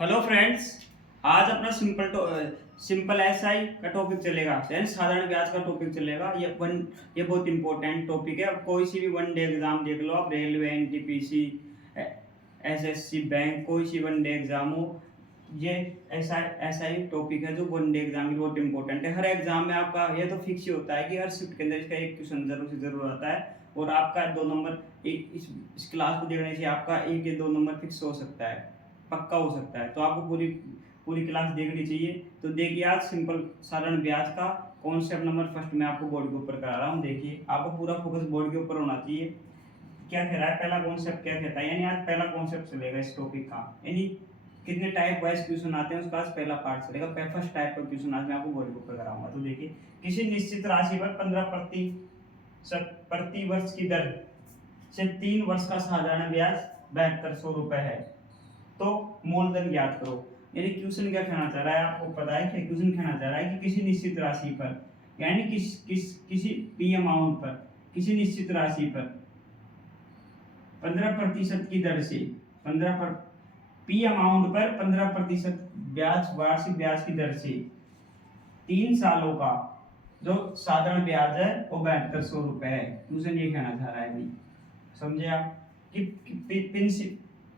Hello friends. आज अपना simple SI का टॉपिक चलेगा, यानी साधारण ब्याज का टॉपिक चलेगा। ये बहुत इंपॉर्टेंट टॉपिक है। अब कोई सी भी वन डे एग्जाम देख लो आप, रेलवे, एनटीपीसी, एसएससी बैंक, कोई सी वन डे एग्जाम हो, ये ऐसा ही टॉपिक है जो वन डे एग्जाम की बहुत इंपॉर्टेंट है। हर एग्जाम में आपका ये तो फिक्स ही होता है कि हर शिफ्ट के अंदर इसका एक क्वेश्चन जरूर से जरूर आता है, और आपका 2 नंबर इस क्लास को देखने से आपका 1 या 2 नंबर फिक्स हो सकता है, पक्का हो सकता है। तो आपको पूरी पूरी क्लास देखनी चाहिए। तो देखिए, आज सिंपल साधारण ब्याज का कॉन्सेप्ट नंबर फर्स्ट में आपको बोर्ड के ऊपर करा रहा हूँ। देखिए, आपको पूरा फोकस बोर्ड के ऊपर होना चाहिए। क्या कह रहा है, पहला कॉन्सेप्ट क्या कहता है, यानी आज पहला कॉन्सेप्ट चलेगा इस टॉपिक का। यानी कितने टाइप वाइज क्वेश्चन आते हैं उसका आज पहला पार्ट चलेगा। फर्स्ट टाइप का क्वेश्चन आज मैं आपको बोर्ड के ऊपर कराऊंगा। तो देखिए, किसी निश्चित राशि पर 15% प्रति वर्ष की दर से 3 वर्ष का साधारण ब्याज 7200 रुपए है, तो मूलधन ज्ञात करो। यानी क्वेश्चन क्या कहना चाह रहा है, आपको पता है क्या क्वेश्चन कहना चाह रहा है कि किसी निश्चित राशि पर, यानी किसी पी अमाउंट पर, किसी निश्चित राशि पर 15% की दर से 15 पर पी अमाउंट पर 15% ब्याज, वार्षिक ब्याज की दर से 3 सालों का जो साधारण ब्याज है वो 7200 रुपए है। क्वेश्चन ये कहना चाह रहा है भाई, समझे आप कि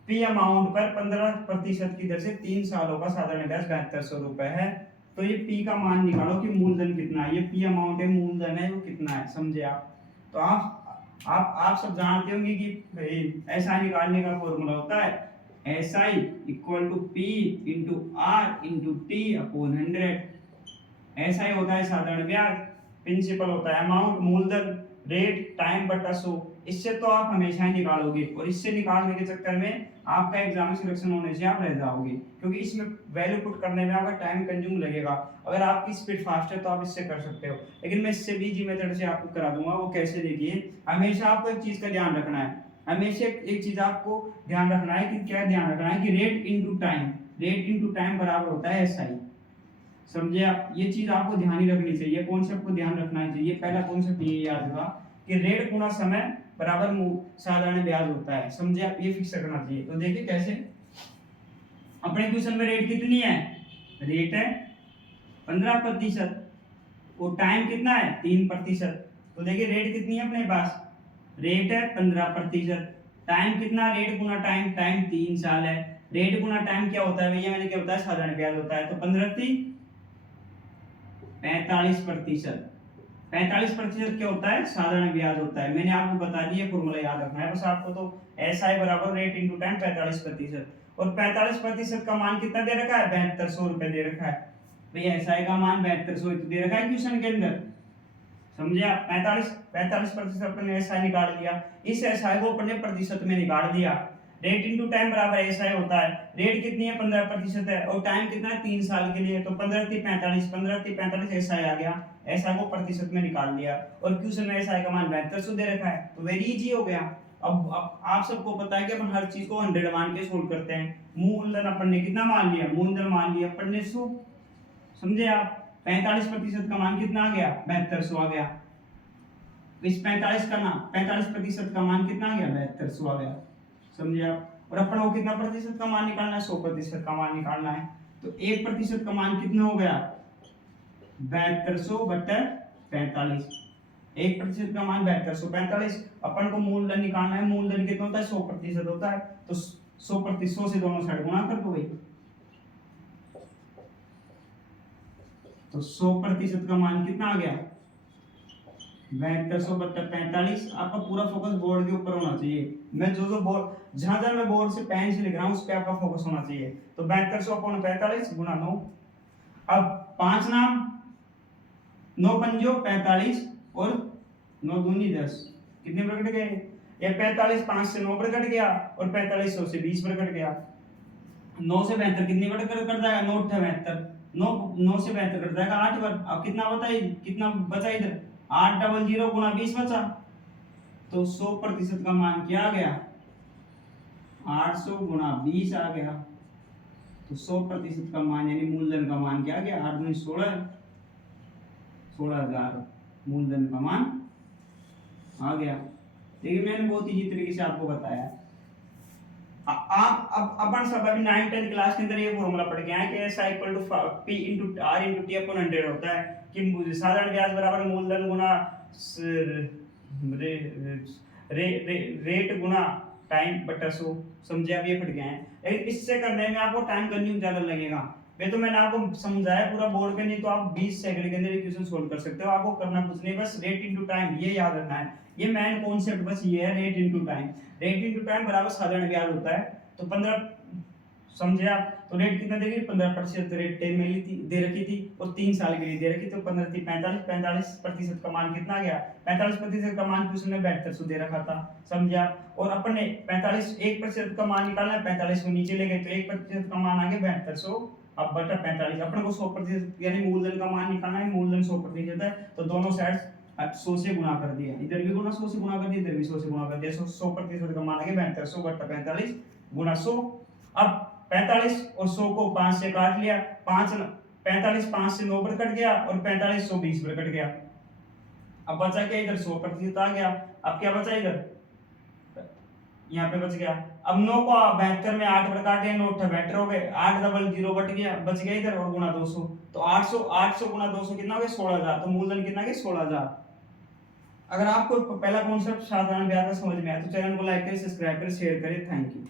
पी अमाउंट पर 15% की दर से 3 सालों का साधारण ब्याज 7200 रुपए है। तो ये पी का मान निकालो कि मूलधन कितना है। ये पी अमाउंट है, मूलधन है वो कितना है, समझे आप। तो आप सब जानते होंगे कि ऐसा निकालने का फॉर्मूला होता है S I equal to P into R into T upon 100। ऐसा ही होता है साधारण ब्याज। प्रिंसिपल होता है अमाउंट, मूलधन, रेट, टाइम बटा 100। इससे तो आप हमेशा ही निकालोगे, और इससे निकालने के चक्कर में आपका एग्जाम में सिलेक्शन होने से आप रह जाओगे, क्योंकि इसमें वैल्यू पुट करने में आपका टाइम कंज्यूम लगेगा। अगर आपकी स्पीड फास्ट है तो आप इससे कर सकते हो, लेकिन मैं इससे भी इजी मेथड से आपको करा दूंगा। वो कैसे, देखिए, हमेशा आपको एक चीज का ध्यान रखना है। हमेशा एक चीज आपको ध्यान रखना है कि क्या ध्यान रखना है कि rate into time, rate into time बराबर होता है एसआई। समझे आप, ये चीज आपको ध्यान ही रखनी चाहिए, कॉन्सेप्ट को ध्यान रखना चाहिए। पहला कॉन्सेप्ट ये याद रखा कि रेट गुना समय बराबर साधारण ब्याज होता है। समझे आप, ये फिक्स करना चाहिए। तो देखिए कैसे, अपने क्वेश्चन में रेट कितनी है, रेट है 15%, और टाइम कितना है 3%। तो देखिए रेट कितनी है अपने पास, रेट है 15%, टाइम कितना, रेट गुना टाइम, टाइम 3 साल है। रेट गुना टाइम क्या होता है भैया, मैंने क्या होता है, साधारण ब्याज होता है। तो 45%, 45% क्या होता है, साधारण ब्याज होता है। मैंने आपको बता दिया, फॉर्मूला याद रखना है बस आपको। तो एस आई बराबर रेट इंटू टाइम 45%, और 45% का मान कितना दे रखा है, 7200 रुपए दे रखा है। भैया एस आई का मान 7200 दे रखा है क्वेश्चन के अंदर। समझे आप, 45% अपने एस आई निकाल लिया। इस एस आई को अपने प्रतिशत में निकाल दिया। रेट इंटू टाइम बराबर एस आई होता है। रेट कितनी है, 15% है, और टाइम कितना है, 3 साल के लिए। तो 15×3 = 45, 15×3 = 45 एस आई आ गया। ऐसा को प्रतिशत में निकाल लिया, और क्वेश्चन में ऐसा का मान 7200 दे रखा है, तो वेरी इजी हो गया। अब आप सबको पता है कि अपन हर चीज को 100 मान के सोल्व करते हैं। मूलधन अपन ने कितना मान लिया, मूलधन मान लिया अपन ने 100। समझे आप, 45% का मान कितना आ गया, 7200 आ गया। इस 45% का मान कितना आ गया, 7200 आ गया। समझे आप, और अपन को कितना प्रतिशत का मान निकालना है, 100% का मान निकालना है। तो 1% का मान कितना हो गया, 7200/45। 1% का मान 7245। अपन को मूलधन निकालना है, मूलधन कितना होता है, 100% होता है। तो 100% से दोनों साइड गुणा कर दो भाई। तो 100% का मान कितना आ गया, 7200/45। आपका पूरा फोकस बोर्ड के ऊपर होना चाहिए। मैं जो बोर्ड, जहां मैं बोर्ड से पेन से लिख रहा हूं उस पे आपका फोकस होना चाहिए। तो 7200/45 गुणा 9। अब 5 नाम, 9 पंजो 45, और 9 दूनी 10, कितने पर कट गए, ये 45 5 से 9 पर कट गया, और 45 100 से 20 पर कट गया। 9 से 72 कितने पर कट जाएगा, 9 72, 9 से 72 कट जाएगा 8 पर। अब कितना कितना बचा इधर, 800 गुणा 20 बचा। तो 100% का मान क्या आ गया, 800 गुणा 20 आ गया। तो 100% का मान यानी मूलधन का मान क्या आ गया, 8 में 16, 16,000 मूलधन का मान आ गया। देखिए मैंने बहुत इजी तरीके से आपको बताया। आप अब अपन सब अभी 9 10 क्लास के अंदर ये फॉर्मूला पढ़ के आए कि S I equal to P into R into T upon 100 होता है कि साधारण ब्याज बराबर मूलधन गुना रे, रे, रे, रेट गुना टाइम बटा 100। समझे आप, ये पढ़ के आए। लेकिन इससे करने में आपको टाइम कंज्यूम ज्यादा लगेगा। ये तो मैंने आपको समझाया पूरा बोर्ड पे, नहीं तो आप 20 सेकंड के अंदर इक्वेशन सोल्व कर सकते हो। आपको करना कुछ नहीं, बस रेट इनटू टाइम ये याद रखना है। ये मेन कॉन्सेप्ट बस ये है, rate into time. Rate into time बराबर साधारण ब्याज होता है। तो 15 समझे आप, तो रेट कितना देगी 15% रेट टाइम में ली थी, दे रखी थी, और 3 साल के लिए दे रखी। तो 15 थी 45, 45% का मान कितना गया 45% का मान क्वेश्चन में 7200 दे रखा था। समझे आप। और अपन ने 45 1% का मान निकालना है, 45 को नीचे ले गए तो 1% का मान आ गया 7200। अब बटा 45 अपन को 100% यानी मूलधन का मान निकालना है। मूलधन 100% है, तो दोनों साइड 100 से गुणा कर दिया, इधर भी गुना 100 से गुणा कर दिया, इधर भी 100 से गुणा कर दिया। 100% का मान आ गया 7200 बटा 45 गुना 100। अब 45 और 100 को 5 से काट लिया, 45 5 से 9 पर कट गया, और 45 120 पर कट गया। अब बचा क्या इधर 100% आ गया। अब क्या बचा इधर, यहाँ पे बच गया। अब 9 को 72 में 8 पर काटे, 9 72 हो गए, 8 डबल 0 बट गया, बच गया इधर, और गुना 200। तो 800 गुना 200 कितना हो गया 16000। तो मूलधन कितना गया 16000। अगर आपको पहला कॉन्सेप्ट साधारण ब्याज का समझ में आया तो चैनल को लाइक करें, सब्सक्राइब करें, शेयर करें। Thank you.